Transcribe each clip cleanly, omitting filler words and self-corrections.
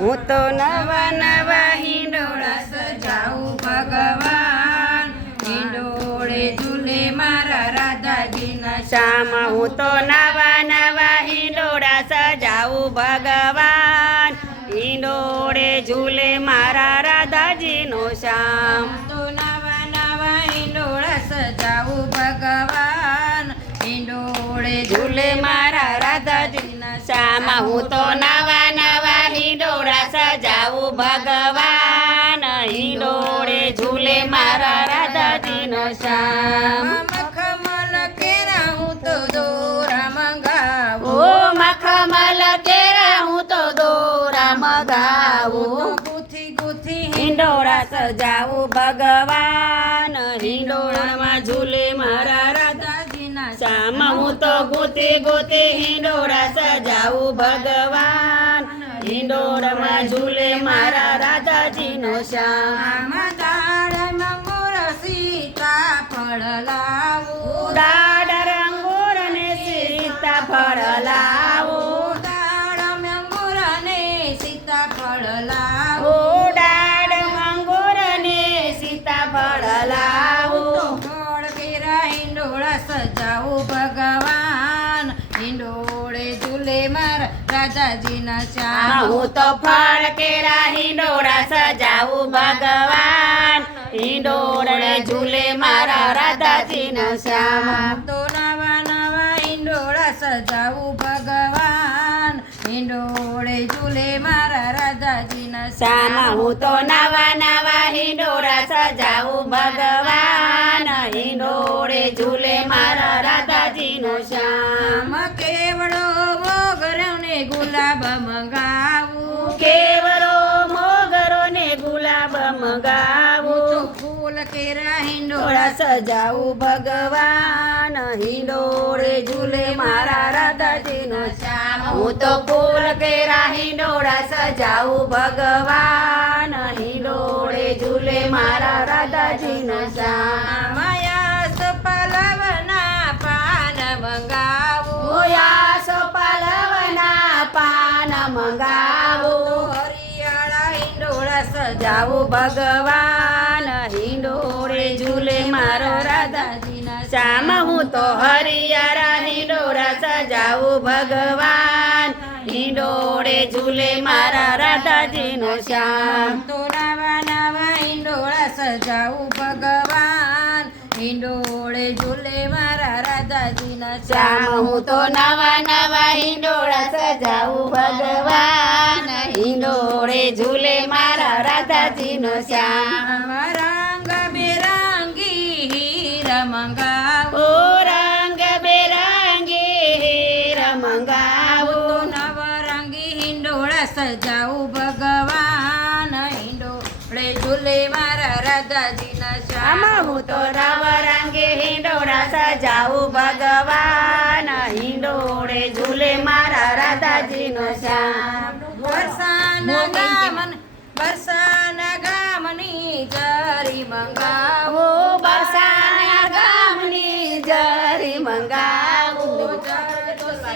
હું તો નવા નવા હિંડોળા સજાવું ભગવાન, હિંડોળે ઝૂલે મારા રાધાજીના શ્યામ. હું તો નવા નવા હિંડોળા સજાવું ભગવાન, હિંડોળે ઝૂલે મારા રાધાજીનો શ્યામ. તો નવા નવા હિંડોળા સજાવું ભગવાન, હિંડોળે ઝૂલે મારા રાધાજીના શ્યામ. હું તો નવા નવા હિંડોળા સજાવું ભગવાન, હિંડોળે ઝૂલે મારા રાધાજીનો શ્યામ. મખમલ કેરા હું તો દોરા મંગાવું, મખમલ કેરા હું તો દોરા મંગાવું, ગુથી ગુથી હિંડોળા સજાવું ભગવાન, હિંડોળામાં ઝૂલે મારા રાધાજીના શ્યામ. હું તો ગુથી ગુથી હિંડોળા સજાવું ભગવાન, હિંડોળામાં ઝૂલે મારા રાધાજીનો શ્યામ. દાડમાં મોર સીતાફળ લાવું, દાડ રંગોર ને સીતાફળ લાવું, દાડમાં મોર ને સીતાફળ લાવું, દાડ મંગોર ને સીતાફળ લાવું. ફળ કેરા હિંડોળા સજાવું ભગવાન, હિંડોળે ઝૂલે મારા રાધાજીના શ્યામ. હું તો ફળ કેરા હિંડોળા સજાવું ભગવાન, હિંડોળે ઝૂલે મારા રાધાજીના શ્યામ. તો નવા નવા હિંડોળા સજાવું ભગવાન, હિંડોળે ઝૂલે મારા રાધાજીના શ્યામ. હું તો નવા નવા હિંડોળા સજાવું ભગવાન, હિંડોળે ઝૂલે મારા રાધાજીનો શ્યામ. કેવડો મોગરો ને ગુલાબ મંગાવું, કેવડો મોગરો ને ગુલાબ મંગાવું, ફૂલ કેરા હિંડોળા સજાવું ભગવાન, હિંડોળે ઝૂલે મારા રાધાજીનો શ્યામ. હું તો ફૂલ કેરા હિંડોળા સજાવું ભગવાન, હિંડોળે ઝૂલે મારા રાધાજીનો શ્યામ. યાસ પલવના પાન મંગાવું, યાસ પલવના પાન મંગાવું, હરિયાળા હિંડોળા સજાવું ભગવાન, હિંડોળે ઝૂલે મારો રાધાજીના શ્યામ. હું તો હરિયાળા હિંડોળા સજાવું ભગવાન, હિંડોળે ઝૂલે મારા રાધાજીનો શ્યામ. તો નવા નવા હિંડોળા સજાવું ભગવાન, હિંડોળે ઝૂલે મારા રાધાજીના શ્યામ. હું તો નવા નવા હિંડોળા સજાવું ભગવાન, હિંડોળે ઝૂલે મારા રાધાજીનો શ્યામ. રંગ બેરંગી હીરા મંગાવો, રંગ બેરંગી હીરા મંગાવો, નવરંગી હિંડોળા સજાવું ભગવાન, હિંડોળે ઝૂલે મારા રાધાજીના શ્યામ. હું તો નવરંગી હિંડોળા સજાવું ભગવાન, હિંડોળે ઝૂલે મારા રાધાજીનો શ્યામ. વરસાના ગામન બરસાના ગામની જરી મંગાવો, બરસાના ગામની જરી મંગાવો,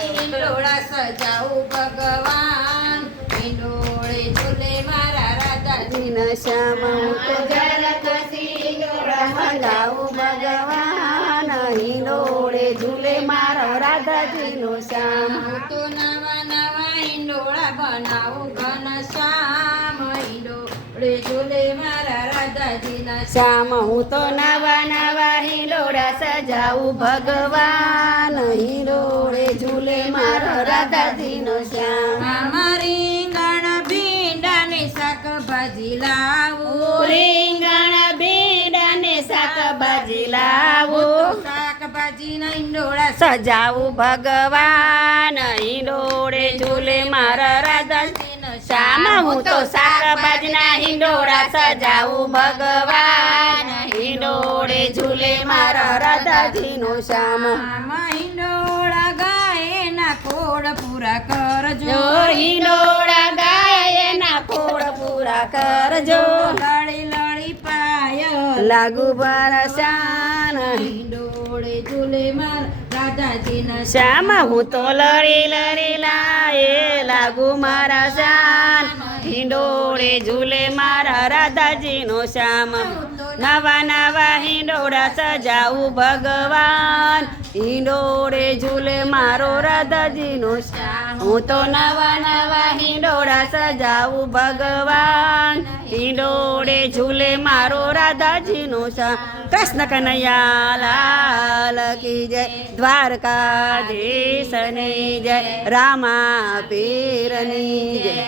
હિંડોળા સજાવું ભગવાન, હિંડોળે ઝૂલે મારા રાધાજીના શ્યામ. હું તો જરદોશી હિંડોળા મંગાવું ભગવાન, હિંડોળે ઝૂલે મારો રાધાજીનો શ્યામ. હું તો નવા નવા હિંડોળા બનાવું ઘનશ્યામ, હિંડોળે ઝૂલે મારા રાધાજીના શ્યામ. હું તો નવા નવા હિંડોળા સજાવું ભગવાન, હિંડોળે ઝૂલે મારો રાધાજીનો શ્યામ. રીંગણ ભીંડા ને શાકભાજી લાવું, રીંગણ ભીંડા ને શાકભાજી લાવું, શાકભાજી ના હિંડોળા સજાવું ભગવાન, હિંડોળે ઝૂલે મારા રાધાજીનો શ્યામ. હું તો શાકભાજીના હિંડોળા સજાવું ભગવાન, હિંડોળે ઝૂલે મારા રાધાજીનો શ્યામ. હિંડોળા ગાયના ખોડ પૂરા કરજો, હિંડોળા ગાયના ખોડ પૂરા કરજો, લડી લડી પાય લાગુ બરસાન, હિંડોળે ઝૂલે મારા રાધાજીના શ્યામ. હું તો લડી લડી લાય લાગુ મારા શાન, હિંડોળે ઝૂલે મારા રાધાજીનો શ્યામ નવા નવા હિંડોળા સજાવું ભગવાન હિંડોળે ઝૂલે મારો રાધાજીનો શ્યામ હું તો નવા નવા હિંડોળા સજાવું ભગવાન હિંડોળે ઝૂલે મારો રાધાજીનો શ્યામ કૃષ્ણ કનૈયા લાલ કી જય દ્વારકાધીશની જય રામા પીરની જય